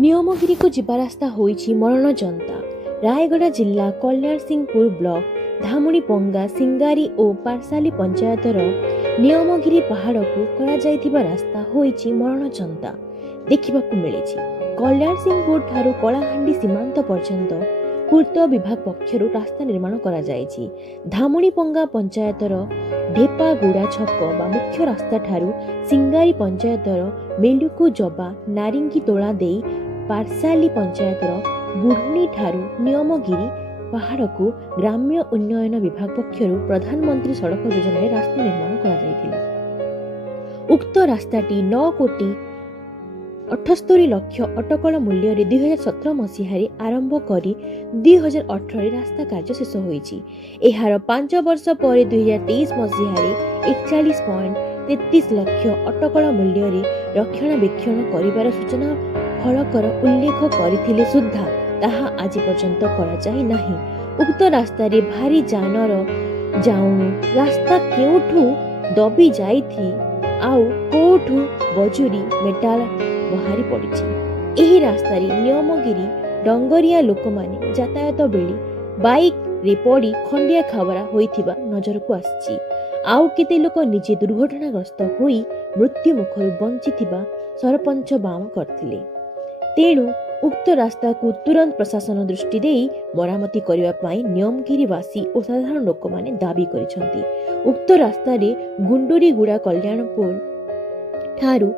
नियमगिरी को जिबा रास्ता होईछि मरण जनता। रायगड़ा जिला कल्याण सिंहपुर ब्लॉक धामुणी पंगा सिंगारी और पारसाली पंचायतर नियमगिरी पहाड़ को करा जाइथिबा रास्ता होईछि मरण जनता देखिबाकू मिलिछि। कल्याण सिंहपुर ठारू कलाहांडी सीमांत पर्यंत पूर्त विभाग पक्षरु रास्ता निर्माण करा जाइछि। धामुणी पंगा पंचायतर ढेपागुड़ा छक बा मुख्य रास्ता ठारू सिंगारी पंचायतर मेलुकु जबा नारिंगी तोला देई पारसाली पंचायतर बुढ़नी ठारू नियमगिरी पहाड़ को ग्राम्य उन्नयन विभाग पक्षरु प्रधानमंत्री सड़क योजना रास्ता निर्माण करा जाइथिला। उक्त रास्ताटी 9 कोटी 78 लक्ष अटकल मूल्य 2017 मसीहारे आरंभ करी 2018 रास्ता कार्य शेष होईछि। एहार 5 वर्ष पर 2023 मसीहारे 41.33 लक्ष अटकल मूल्य रक्षणाबेक्षण करिवार सूचना फलकर उल्लेख करथिले सुद्धा ताहा आज पर्यंत करा जाय नाही। उक्त रास्ता रे भारी जानर जाउनु रास्ता केउठु दबी जाइथि आउ कोठु बजुरी मेटाल बाहरी पड़ी। एही रास्ता रे नियमगिरी डंगरिया लोक माने यातायात बेली बाइक रे पड़ी खंडिया खाबरा होइथिबा नजर को आछि। आउ केते लोक निजे दुर्घटनाग्रस्त होई मृत्यु मुखरु बंचिथिबा सरपंच बाम करथिले। तेणु उक्त रास्ता को तुरंत प्रशासन दृष्टि देई मरामती करिवा पाई नियमगिरीवासी और साधारण लोक माने दाबी करिसंती। उक्त रास्ता रे गुंडुरीगुड़ा कल्याणपुर ठारू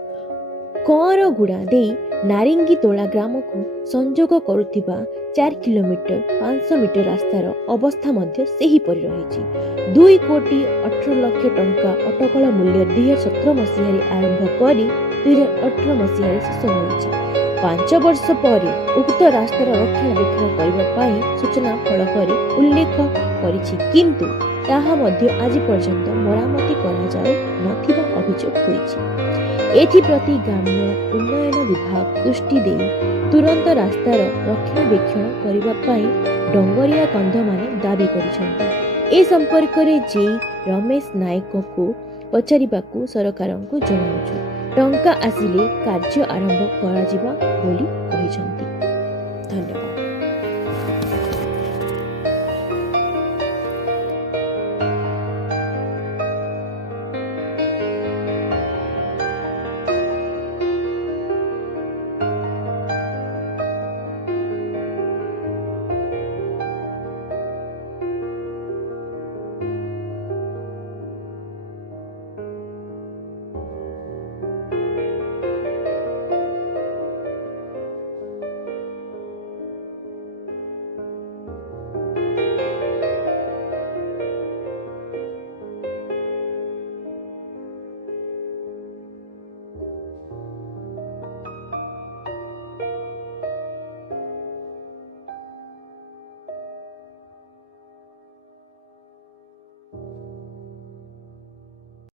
कंवरगुड़ा देई नारिंगी तोला ग्राम को संजोग करुथिबा 4 किलोमीटर 500 मीटर रास्तार अवस्था मध्य सेही परि रहिछि। 2 कोटी 18 लक्ष टंका अटकल मूल्य 2017 मसीहारे आरंभ करी 2018 मसीहारे शेष होइछि। 5 वर्ष पर उक्त रास्तार रक्षणाबेक्षण करिबा पाई सूचना फलकर उल्लेख करिछि, किंतु ताहा मध्य आज पर्यंत मरामती करा जाउ नथिबा अभियोग होइछि। एथिप्रति ग्राम्य उन्नयन विभाग दृष्टि देई तुरंत रास्तार रक्षणाबेक्षण करिबा पाई डंगरिया कंध माने दाबी करिसंती। ए संपर्क रे जे रमेश नायक को पचारिबाकू सरकारंकू जणाउछु। टंका आसिले कार्य आरंभ करा जिबा बोली कहिसंती। धन्यवाद।